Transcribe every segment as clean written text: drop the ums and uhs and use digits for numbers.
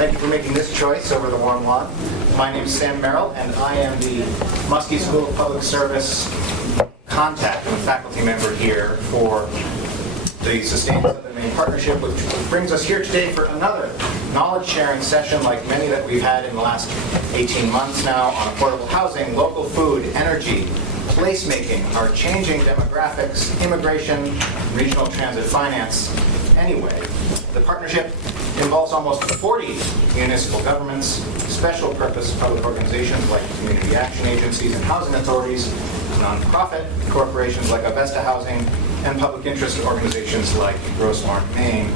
Thank you for making this choice over the warm lawn. My name is Sam Merrill, and I am the Muskie School of Public Service contact and faculty member here for the SustainSouthernMaine partnership, which brings us here today for another knowledge-sharing session like many that we've had in the last 18 months now on affordable housing, local food, energy, placemaking, our changing demographics, immigration, regional transit finance. Anyway, the partnership involves almost 40 municipal governments, special purpose public organizations like community action agencies and housing authorities, nonprofit corporations like Avesta Housing, and public interest organizations like Maine.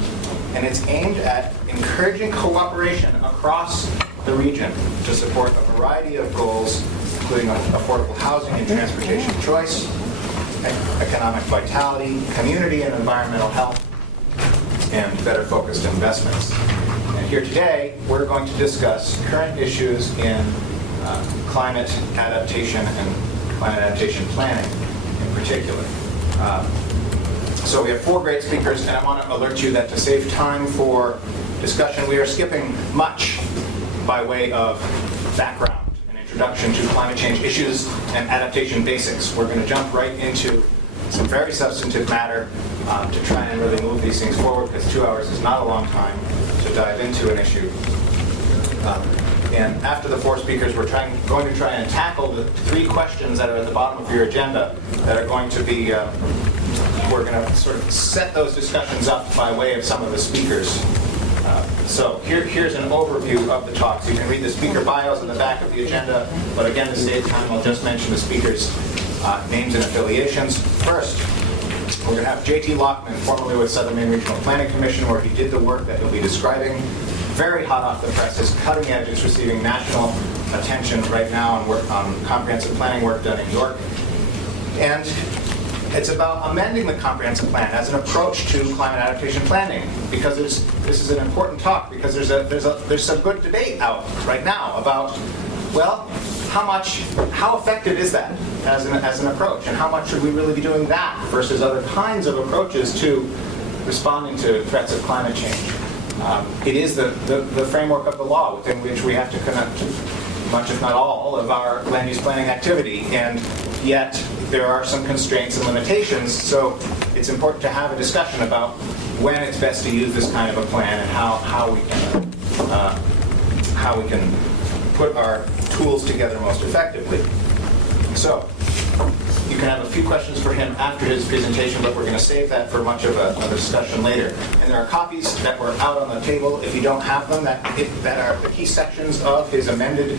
And it's aimed at encouraging cooperation across the region to support a variety of goals, including affordable housing and transportation choice, economic vitality, community and environmental health, and better focused investments. And here today, we're going to discuss current issues in climate adaptation and climate adaptation planning in particular. So we have 4 great speakers, and I want to alert you that to save time for discussion, we are skipping much by way of background and introduction to climate change issues and adaptation basics. We're going to jump right into some very substantive matter to try and really move these things forward, because 2 hours is not a long time to dive into an issue. And after the 4 speakers, we're going to try and tackle the 3 questions that are at the bottom of your agenda that are going to be, we're going to sort of set those discussions up by way of some of the speakers. So here's an overview of the talks. You can read the speaker bios in the back of the agenda, but again, to save time, I'll just mention the speakers' names and affiliations. First, we're going to have JT Lockman, formerly with Southern Maine Regional Planning Commission, where he did the work that he'll be describing. Very hot off the press, is cutting edge. It's receiving national attention right now on work on comprehensive planning work done in York. And it's about amending the comprehensive plan as an approach to climate adaptation planning, because this is an important talk, because there's some good debate out right now about, well, how effective is that as an approach, and how much should we really be doing that versus other kinds of approaches to responding to threats of climate change. It is the framework of the law within which we have to conduct much, if not all, of our land use planning activity, and yet there are some constraints and limitations, so it's important to have a discussion about when it's best to use this kind of a plan and how we can put our tools together most effectively. So you can have a few questions for him after his presentation, but we're going to save that for much of a discussion later. And there are copies that were out on the table. If you don't have them, that are the key sections of his amended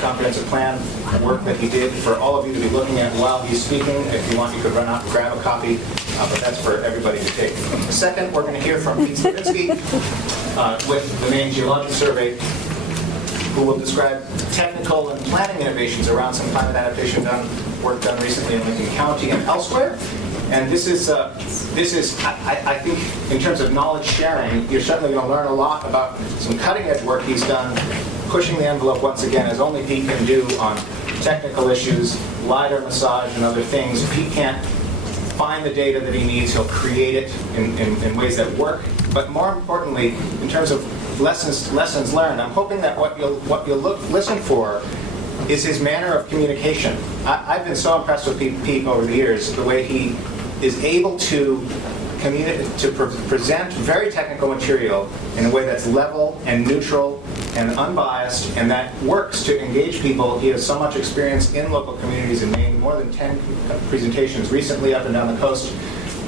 comprehensive plan work that he did for all of you to be looking at while he's speaking. If you want, you could run out and grab a copy, but that's for everybody to take. Second, we're going to hear from Pete Stavinsky with the Maine Geologic Survey, who will describe technical and planning innovations around some climate adaptation work done recently in Lincoln County and elsewhere. And this is I think, in terms of knowledge sharing, you're certainly going to learn a lot about some cutting edge work he's done, pushing the envelope once again, as only Pete can do on technical issues, LiDAR massage and other things. Pete can't find the data that he needs. He'll create it in ways that work. But more importantly, in terms of lessons learned, I'm hoping that what you'll listen for is his manner of communication. I've been so impressed with Pete over the years, the way he is able to present very technical material in a way that's level and neutral and unbiased, and that works to engage people. He has so much experience in local communities in Maine, more than 10 presentations recently up and down the coast.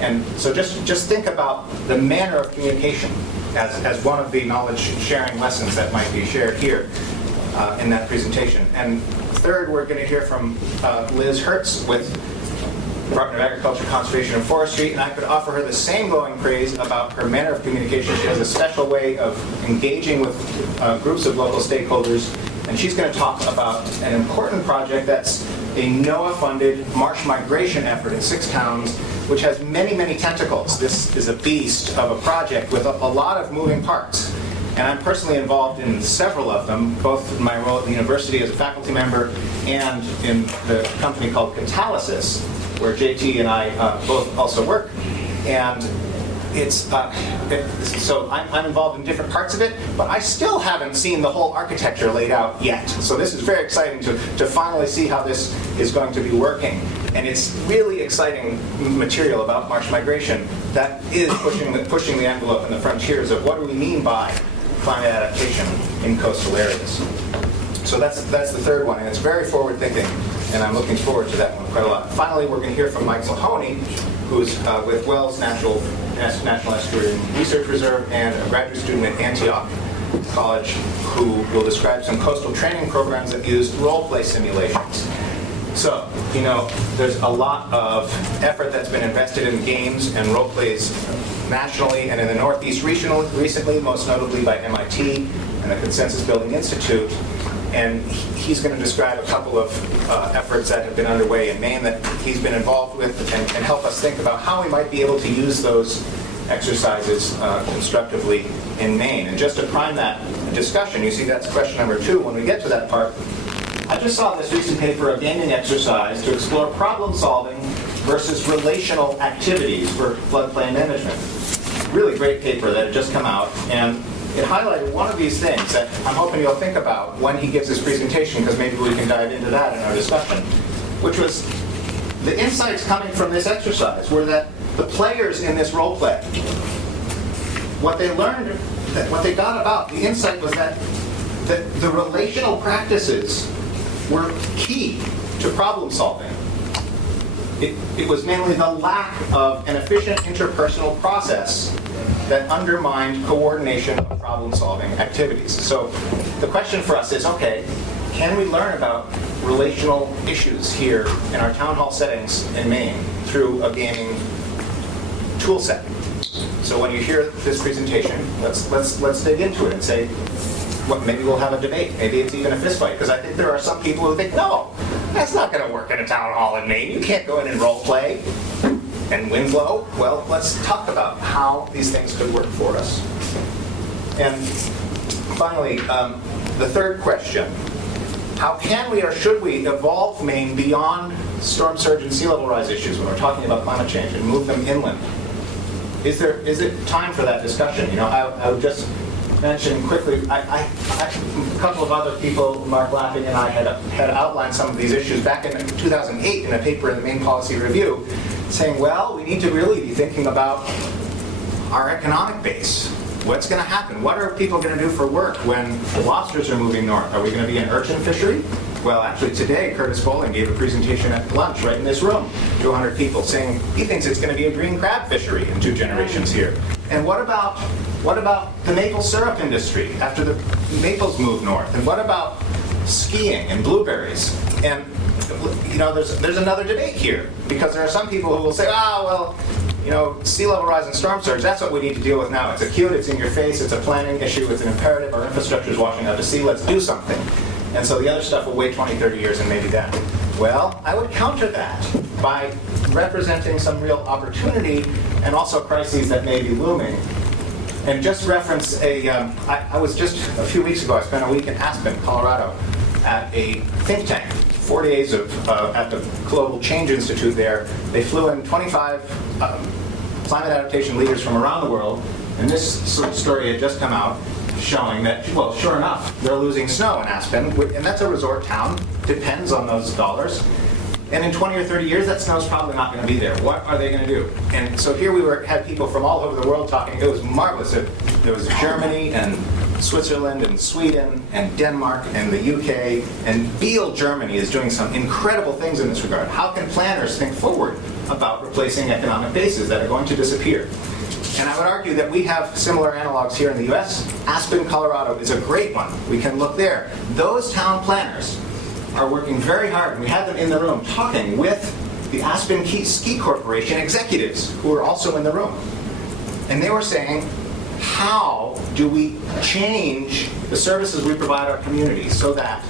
And so just think about the manner of communication as one of the knowledge-sharing lessons that might be shared here in that presentation. And third, we're going to hear from Liz Hertz with Department of Agriculture, Conservation, and Forestry, and I could offer her the same glowing praise about her manner of communication. She has a special way of engaging with groups of local stakeholders, and she's going to talk about an important project that's a NOAA-funded marsh migration effort in 6 towns, which has many, many tentacles. This is a beast of a project with a lot of moving parts. And I'm personally involved in several of them, both in my role at the university as a faculty member and in the company called Catalysis, where JT and I both also work. And so I'm involved in different parts of it, but I still haven't seen the whole architecture laid out yet. So this is very exciting to finally see how this is going to be working. And it's really exciting material about marsh migration that is pushing the envelope and the frontiers of what do we mean by climate adaptation in coastal areas. So that's the third one, and it's very forward-thinking, and I'm looking forward to that one quite a lot. Finally, we're going to hear from Mike Zalhony, who's with Wells National Estuary Research Reserve and a graduate student at Antioch College, who will describe some coastal training programs that use role-play simulations. So, there's a lot of effort that's been invested in games and role-plays nationally and in the Northeast recently, most notably by MIT and the Consensus Building Institute. And he's going to describe a couple of efforts that have been underway in Maine that he's been involved with and help us think about how we might be able to use those exercises constructively in Maine. And just to prime that discussion, you see that's question number 2. When we get to that part, I just saw this recent paper, a gaming exercise to explore problem solving versus relational activities for floodplain management. Really great paper that had just come out, and it highlighted one of these things that I'm hoping you'll think about when he gives his presentation, because maybe we can dive into that in our discussion, which was the insights coming from this exercise were that the players in this role play, what they learned, what they got about, the insight was that the relational practices were key to problem solving. It was mainly the lack of an efficient interpersonal process that undermined coordination of problem-solving activities. So the question for us is, okay, can we learn about relational issues here in our town hall settings in Maine through a gaming tool set? So when you hear this presentation, let's dig into it and say, maybe we'll have a debate. Maybe it's even a fist fight, because I think there are some people who think, no, that's not going to work in a town hall in Maine. You can't go in and role play and Winslow. Well, let's talk about how these things could work for us. And finally, the third question, how can we or should we evolve Maine beyond storm surge and sea level rise issues when we're talking about climate change and move them inland? Is it time for that discussion? I would just mention quickly, a couple of other people, Mark Lapping and I, had outlined some of these issues back in 2008 in a paper in the Maine Policy Review, saying, well, we need to really be thinking about our economic base. What's going to happen? What are people going to do for work when the lobsters are moving north? Are we going to be an urchin fishery? Well, actually today, Curtis Bowling gave a presentation at lunch right in this room to 100 people saying he thinks it's going to be a green crab fishery in 2 generations here. And what about the maple syrup industry after the maples move north? And what about skiing and blueberries? And there's another debate here, because there are some people who will say, sea level rise and storm surge, that's what we need to deal with now. It's acute, it's in your face, it's a planning issue, it's an imperative, our infrastructure is washing out to sea, let's do something. And so the other stuff will wait 20, 30 years and maybe then. Well, I would counter that by representing some real opportunity and also crises that may be looming. And just reference I was just a few weeks ago, I spent a week in Aspen, Colorado, at a think tank, 4 days at the Global Change Institute there. They flew in 25 climate adaptation leaders from around the world, and this story had just come out showing that, well, sure enough, they're losing snow in Aspen, and that's a resort town, depends on those dollars. And in 20 or 30 years, that snow's probably not going to be there. What are they going to do? And so here we had people from all over the world talking. It was marvelous. There was Germany and Switzerland and Sweden and Denmark and the UK. And Biel, Germany, is doing some incredible things in this regard. How can planners think forward about replacing economic bases that are going to disappear? And I would argue that we have similar analogs here in the US. Aspen, Colorado is a great one. We can look there. Those town planners are working very hard. We had them in the room talking with the Aspen Ski Corporation executives who were also in the room. And they were saying, how do we change the services we provide our communities so that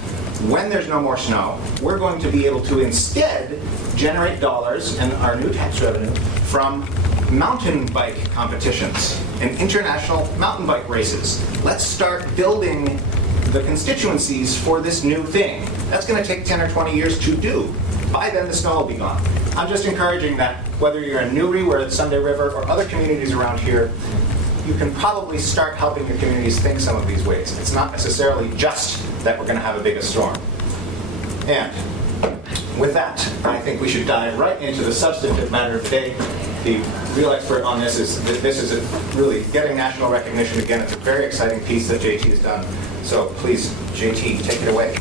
when there's no more snow, we're going to be able to instead generate dollars and our new tax revenue from mountain bike competitions and international mountain bike races. Let's start building the constituencies for this new thing. That's going to take 10 or 20 years to do. By then, the snow will be gone. I'm just encouraging that whether you're in Newry, where it's Sunday River, or other communities around here, you can probably start helping your communities think some of these ways. It's not necessarily just that we're going to have a bigger storm. And with that, I think we should dive right into the substantive matter of the day. The real expert on this is really getting national recognition again. It's a very exciting piece that JT has done. So please, JT, take it away.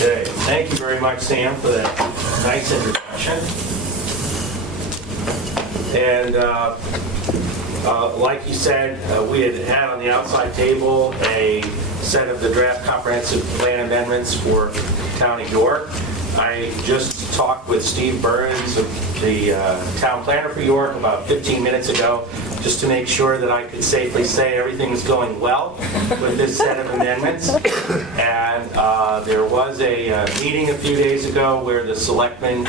Okay, thank you very much, Sam, for that nice introduction. And like you said, we had on the outside table a set of the draft comprehensive plan amendments for the town of York. I just talked with Steve Burns, the town planner for York, about 15 minutes ago, just to make sure that I could safely say everything's going well with this set of amendments. And there was a meeting a few days ago where the selectmen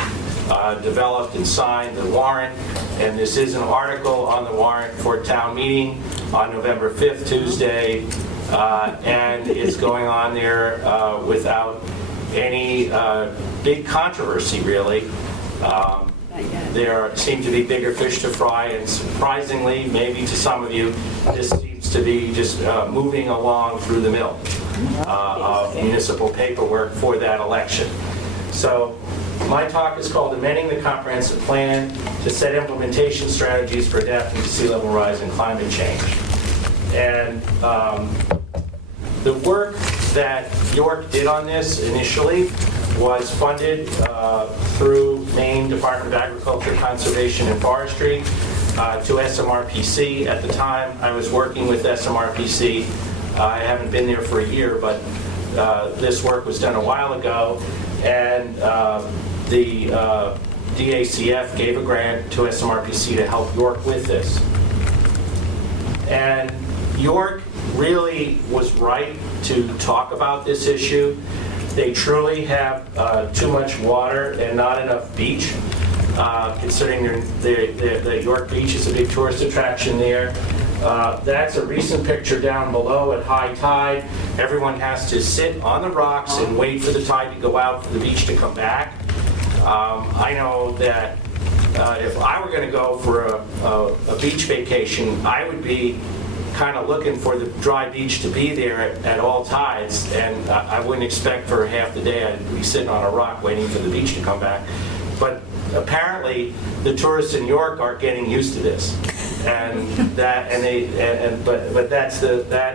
developed and signed the warrant, and this is an article on the warrant for town meeting on November 5th, Tuesday, and it's going on there without any big controversy, really. There seem to be bigger fish to fry, and surprisingly, maybe to some of you, this seems to be just moving along through the mill of municipal paperwork for that election. So my talk is called Amending the Comprehensive Plan to Set Implementation Strategies for Adapting to Sea Level Rise and Climate Change. And the work that York did on this initially was funded through Maine Department of Agriculture, Conservation, and Forestry to SMRPC. At the time, I was working with SMRPC. I haven't been there for a year, but this work was done a while ago, and the DACF gave a grant to SMRPC to help York with this. And York really was right to talk about this issue. They truly have too much water and not enough beach, considering the York Beach is a big tourist attraction there. That's a recent picture down below at high tide. Everyone has to sit on the rocks and wait for the tide to go out for the beach to come back. I know that if I were going to go for a beach vacation, I would be kind of looking for the dry beach to be there at all tides, and I wouldn't expect for half the day I'd be sitting on a rock waiting for the beach to come back. But apparently the tourists in York aren't getting used to this, that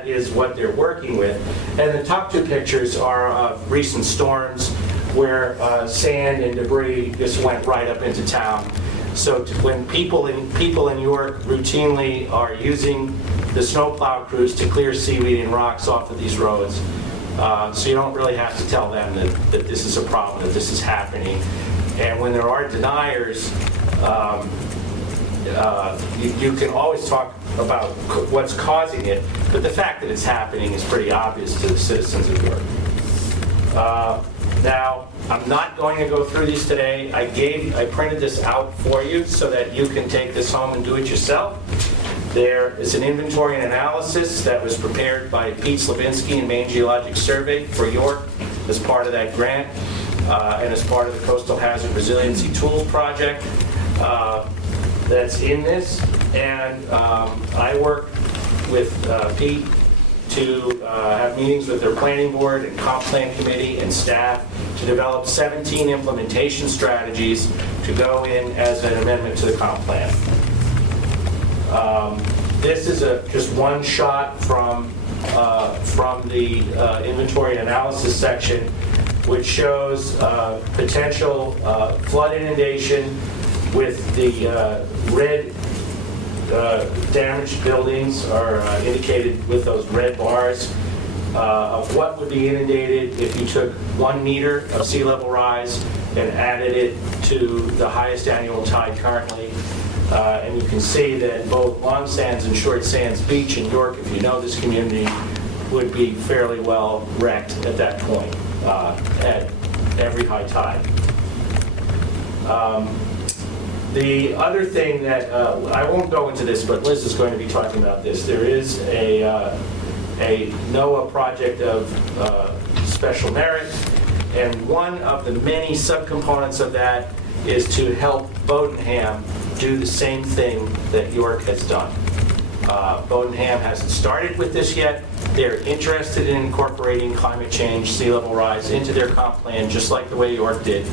is what they're working with. And the top two pictures are of recent storms where sand and debris just went right up into town. So when people in York routinely are using the snowplow crews to clear seaweed and rocks off of these roads, so you don't really have to tell them that this is a problem, that this is happening. And when there are deniers, you can always talk about what's causing it, but the fact that it's happening is pretty obvious to the citizens of York. Now, I'm not going to go through these today. I printed this out for you so that you can take this home and do it yourself. There is an inventory and analysis that was prepared by Pete Slavinsky and Maine Geologic Survey for York as part of that grant and as part of the Coastal Hazard Resiliency Tool project that's in this. And I work with Pete to have meetings with their planning board and comp plan committee and staff to develop 17 implementation strategies to go in as an amendment to the comp plan. This is just one shot from the inventory analysis section, which shows potential flood inundation with the red damaged buildings are indicated with those red bars of what would be inundated if you took 1 meter of sea level rise and added it to the highest annual tide currently. And you can see that both Long Sands and Short Sands Beach in York, if you know this community, would be fairly well wrecked at that point at every high tide. The other thing that, I won't go into this, but Liz is going to be talking about this. There is a NOAA project of special merit, and one of the many subcomponents of that is to help Bodenham do the same thing that York has done. Bodenham hasn't started with this yet. They're interested in incorporating climate change, sea level rise into their comp plan, just like the way York did,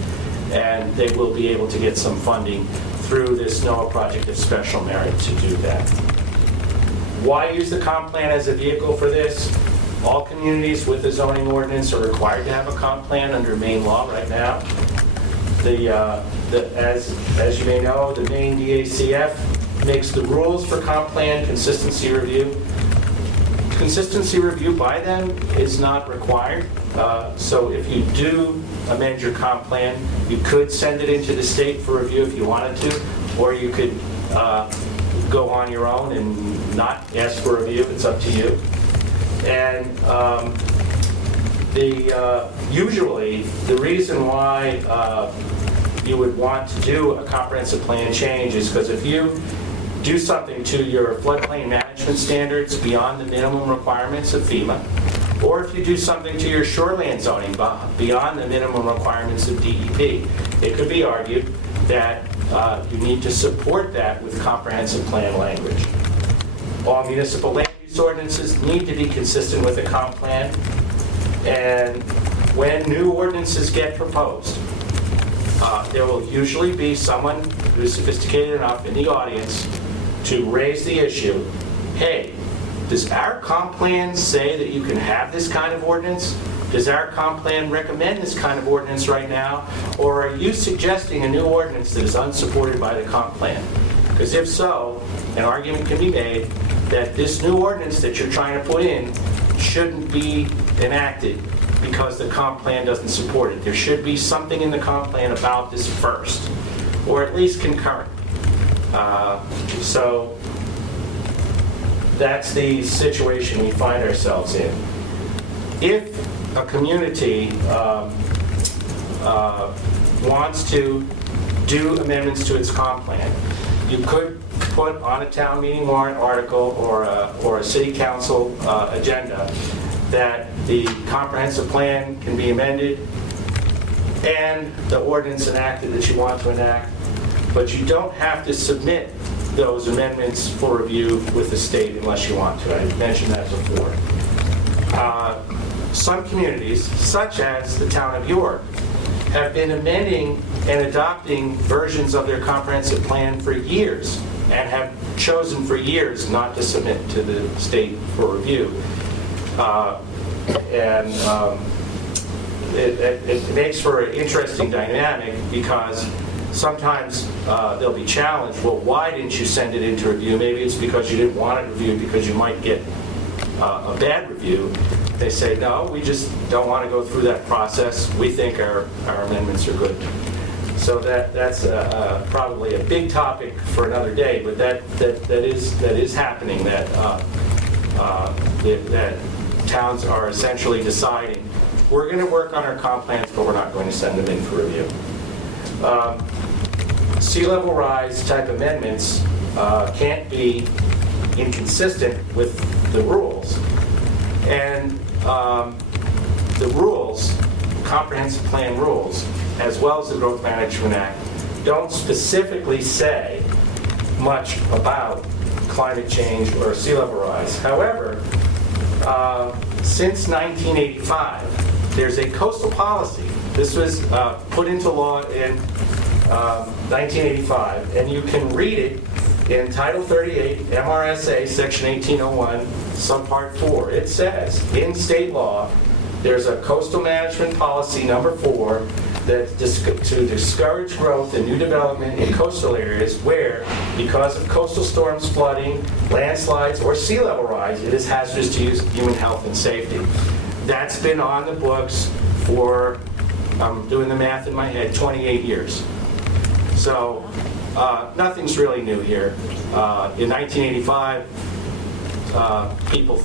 and they will be able to get some funding through this NOAA project of special merit to do that. Why use the comp plan as a vehicle for this? All communities with a zoning ordinance are required to have a comp plan under Maine law right now. As you may know, the Maine DACF makes the rules for comp plan consistency review. Consistency review by them is not required. So if you do amend your comp plan, you could send it into the state for review if you wanted to, or you could go on your own and not ask for review. It's up to you. And usually the reason why you would want to do a comprehensive plan change is because if you do something to your floodplain management standards beyond the minimum requirements of FEMA, or if you do something to your shoreland zoning beyond the minimum requirements of DEP, it could be argued that you need to support that with comprehensive plan language. All municipal land use ordinances need to be consistent with the comp plan, and when new ordinances get proposed, there will usually be someone who's sophisticated enough in the audience to raise the issue, hey, does our comp plan say that you can have this kind of ordinance? Does our comp plan recommend this kind of ordinance right now? Or are you suggesting a new ordinance that is unsupported by the comp plan? Because if so, an argument can be made that this new ordinance that you're trying to put in shouldn't be enacted because the comp plan doesn't support it. There should be something in the comp plan about this first, or at least concurrent. So that's the situation we find ourselves in. If a community wants to do amendments to its comp plan, you could put on a town meeting warrant article or a city council agenda that the comprehensive plan can be amended and the ordinance enacted that you want to enact, but you don't have to submit those amendments for review with the state unless you want to. I mentioned that before. Some communities, such as the town of York, have been amending and adopting versions of their comprehensive plan for years and have chosen for years not to submit to the state for review. It makes for an interesting dynamic because sometimes they'll be challenged, well, why didn't you send it into review? Maybe it's because you didn't want it reviewed because you might get a bad review. They say, no, we just don't want to go through that process. We think our amendments are good. So that's probably a big topic for another day, but that is happening, that towns are essentially deciding, we're going to work on our comp plans, but we're not going to send them in for review. Sea level rise type amendments can't be inconsistent with the rules. And the rules, comprehensive plan rules, as well as the Growth Management Act, don't specifically say much about climate change or sea level rise. However, since 1985, there's a coastal policy. This was put into law in 1985, and you can read it in Title 38, MRSA, Section 1801, Subpart 4. It says, in state law, there's a coastal management policy number 4 that to discourage growth and new development in coastal areas where, because of coastal storms, flooding, landslides, or sea level rise, it is hazardous to human health and safety. That's been on the books for, I'm doing the math in my head, 28 years. So nothing's really new here. In 1985, people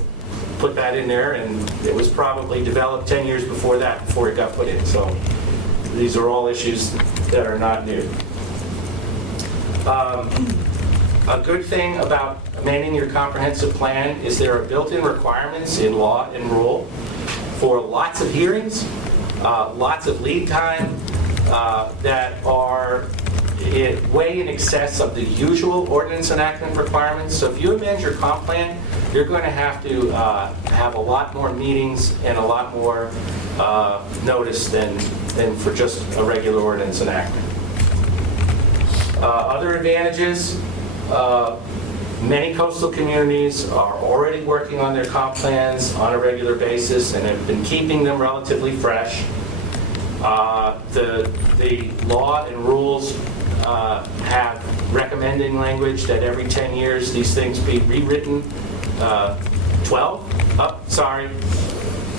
put that in there, and it was probably developed 10 years before that, before it got put in. So these are all issues that are not new. A good thing about amending your comprehensive plan is there are built-in requirements in law and rule for lots of hearings, lots of lead time that are way in excess of the usual ordinance enactment requirements. So if you amend your comp plan, you're going to have a lot more meetings and a lot more notice than for just a regular ordinance enactment. Other advantages, many coastal communities are already working on their comp plans on a regular basis and have been keeping them relatively fresh. The law and rules have recommending language that every 10 years these things be rewritten. 12? Oh, sorry.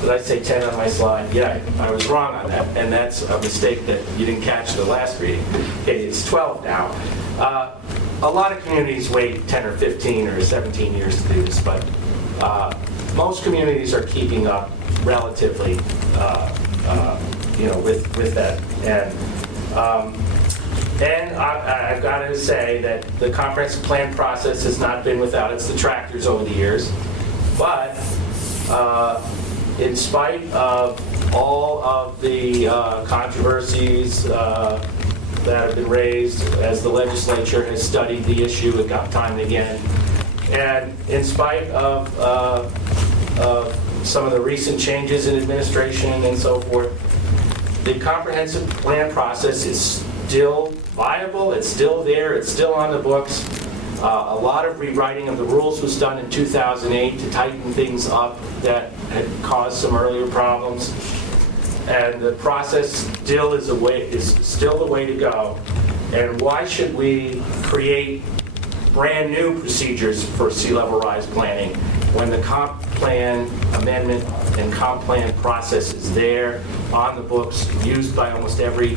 Did I say 10 on my slide? Yeah, I was wrong on that, and that's a mistake that you didn't catch the last reading. Okay, it's 12 now. A lot of communities wait 10 or 15 or 17 years to do this, but most communities are keeping up relatively, with that. And I've got to say that the comprehensive plan process has not been without its detractors over the years, but in spite of all of the controversies that have been raised as the legislature has studied the issue time and again, and in spite of some of the recent changes in administration and so forth, the comprehensive plan process is still viable, it's still there, it's still on the books. A lot of rewriting of the rules was done in 2008 to tighten things up that had caused some earlier problems. And the process still is still the way to go. And why should we create brand new procedures for sea level rise planning when the comp plan amendment and comp plan process is there on the books, used by almost every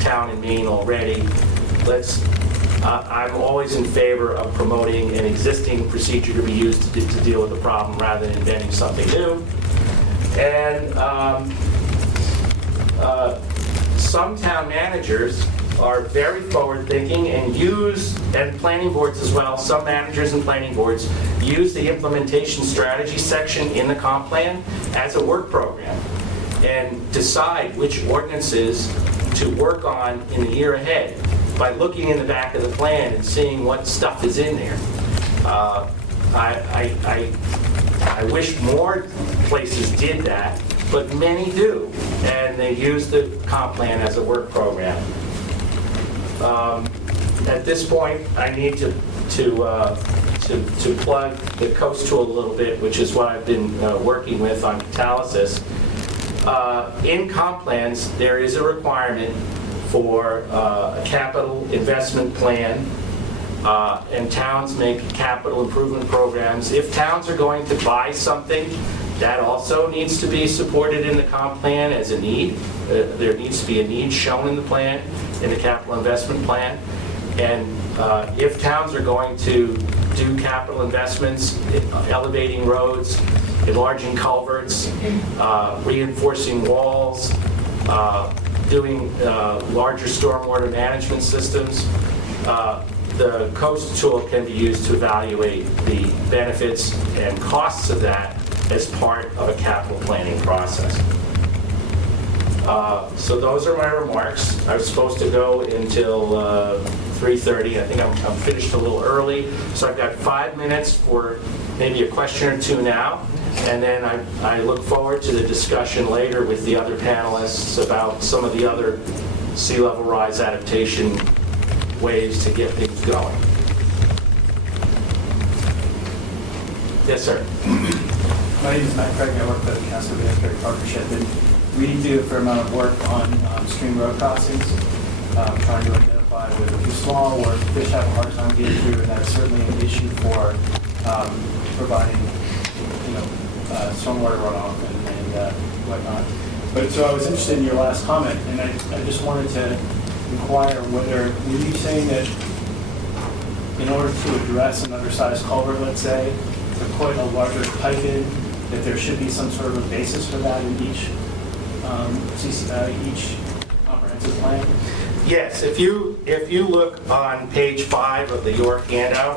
town in Maine already? I'm always in favor of promoting an existing procedure to be used to deal with the problem rather than inventing something new. And some town managers are very forward-thinking and planning boards as well, some managers and planning boards use the implementation strategy section in the comp plan as a work program and decide which ordinances to work on in the year ahead by looking in the back of the plan and seeing what stuff is in there. I wish more places did that, but many do, and they use the comp plan as a work program. At this point, I need to plug the Coast tool a little bit, which is what I've been working with on catalysis. In comp plans, there is a requirement for a capital investment plan, and towns make capital improvement programs. If towns are going to buy something, that also needs to be supported in the comp plan as a need. There needs to be a need shown in the plan, in the capital investment plan. And if towns are going to do capital investments, elevating roads, enlarging culverts, reinforcing walls, doing larger stormwater management systems, the Coast tool can be used to evaluate the benefits and costs of that as part of a capital planning process. So those are my remarks. I was supposed to go until 3:30. I think I'm finished a little early. So I've got 5 minutes for maybe a question or two now. And then I look forward to the discussion later with the other panelists about some of the other sea level rise adaptation ways to get things going. Yes, sir. My name is Matt Craig. I work for the Castle Beansbury Partnership, and we do a fair amount of work on stream road crossings, trying to identify whether they're too small or fish have a hard time getting through, and that's certainly an issue for providing, stormwater runoff and whatnot. But so I was interested in your last comment, and I just wanted to inquire whether, were you saying that in order to address an undersized culvert, let's say, to put a larger pipe in, that there should be some sort of a basis for that in each comprehensive plan? Yes, if you look on page 5 of the York handout,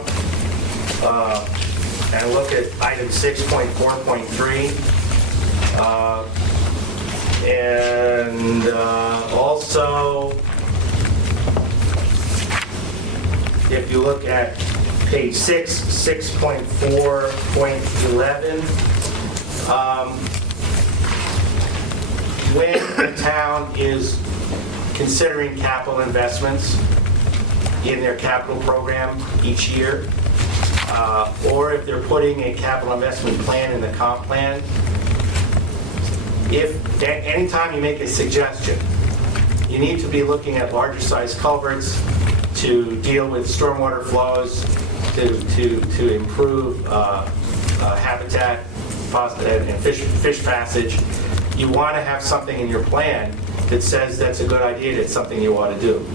and look at item 6.4.3, and also, if you look at page 6.4.11, when the town is considering capital investments in their capital program each year, or if they're putting a capital investment plan in the comp plan, anytime you make a suggestion, you need to be looking at larger size culverts to deal with stormwater flows, to improve habitat and fish passage. You want to have something in your plan that says that's a good idea, that's something you ought to do.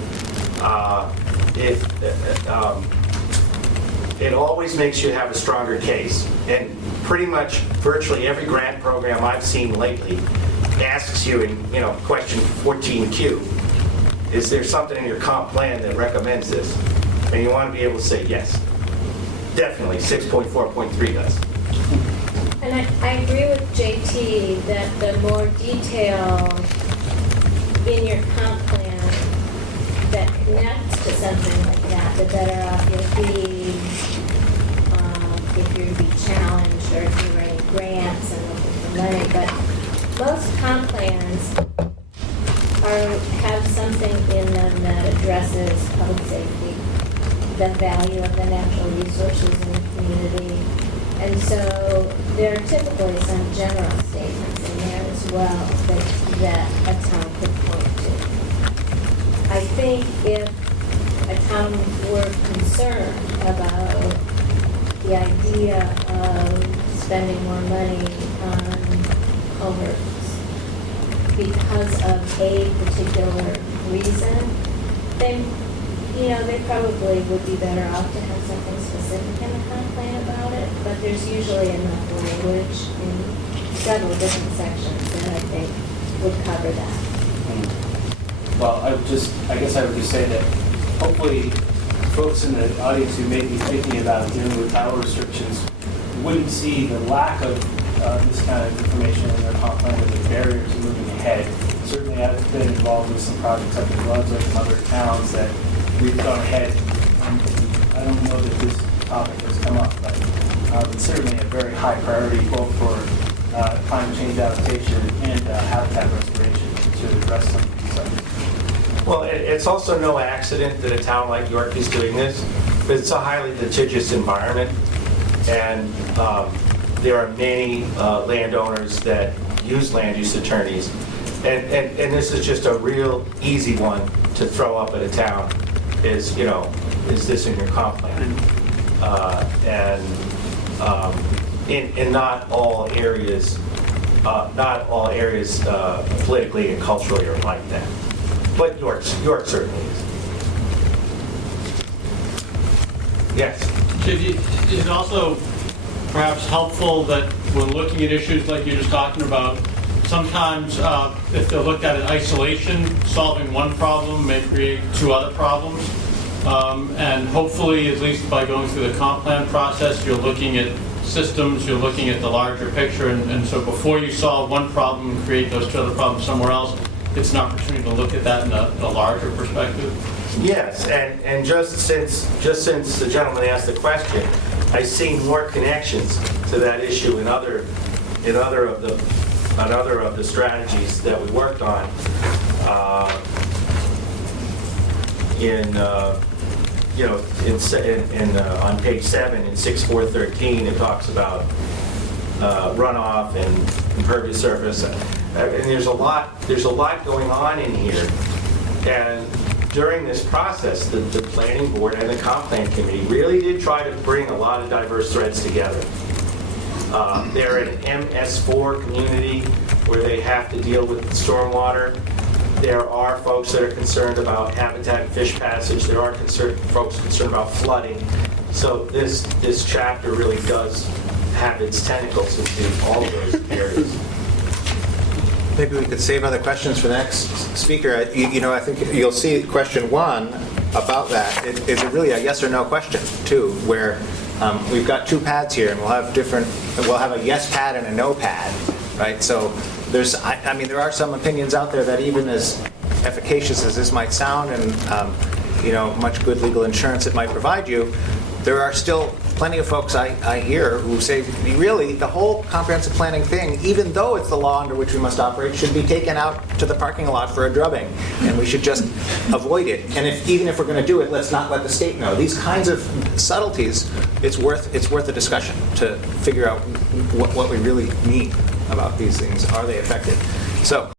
It always makes you have a stronger case. And pretty much virtually every grant program I've seen lately asks you in, question 14Q, is there something in your comp plan that recommends this? And you want to be able to say yes. Definitely, 6.4.3 does. And I agree with JT that the more detail in your comp plan that connects to something like that, the better off you'll be if you're to be challenged or if you're writing grants and looking for money. But most comp plans have something in them that addresses public safety, the value of the natural resources in the community. And so there are typically some general statements in there as well that a town could point to. I think if a town were concerned about the idea of spending more money on culverts because of a particular reason, then they probably would be better off to have something specific in the comp plan about it, but there's usually enough language in several different sections that I think would cover that. Well, I guess I would just say that hopefully folks in the audience who may be thinking about dealing with power restrictions wouldn't see the lack of this kind of information in their comp plan as a barrier to moving ahead. Certainly I've been involved with some projects up in Brunswick and other towns that we've gone ahead. I don't know that this topic has come up, but it's certainly a very high priority both for climate change adaptation and habitat restoration to address some of these subjects. Well, it's also no accident that a town like York is doing this, but it's a highly litigious environment, and there are many landowners that use land use attorneys, and this is just a real easy one to throw up at a town. Is this in your comp plan? In not all areas, politically and culturally are like that. But York certainly is. Yes. Is it also perhaps helpful that when looking at issues like you're just talking about, sometimes if they're looked at in isolation, solving one problem may create two other problems. And hopefully, at least by going through the comp plan process, you're looking at systems, you're looking at the larger picture, and so before you solve one problem and create those two other problems somewhere else, it's an opportunity to look at that in a larger perspective. Yes, and just since the gentleman asked the question, I've seen more connections to that issue in other of the strategies that we worked on. On page 7 in 6.4.13, it talks about runoff and impervious surface, and there's a lot going on in here. And during this process, the planning board and the comp plan committee really did try to bring a lot of diverse threads together. They're an MS4 community where they have to deal with stormwater. There are folks that are concerned about habitat and fish passage. There are folks concerned about flooding. So this chapter really does have its tentacles into all of those areas. Maybe we could save other questions for the next speaker. I think you'll see question 1 about that. Is it really a yes or no question, too, where we've got 2 pads here, and we'll have a yes pad and a no pad, right? So there are some opinions out there that even as efficacious as this might sound and, much good legal insurance it might provide you, there are still plenty of folks I hear who say, really, the whole comprehensive planning thing, even though it's the law under which we must operate, should be taken out to the parking lot for a drubbing, and we should just avoid it. And even if we're going to do it, let's not let the state know. These kinds of subtleties, it's worth a discussion to figure out what we really mean about these things. Are they effective? So.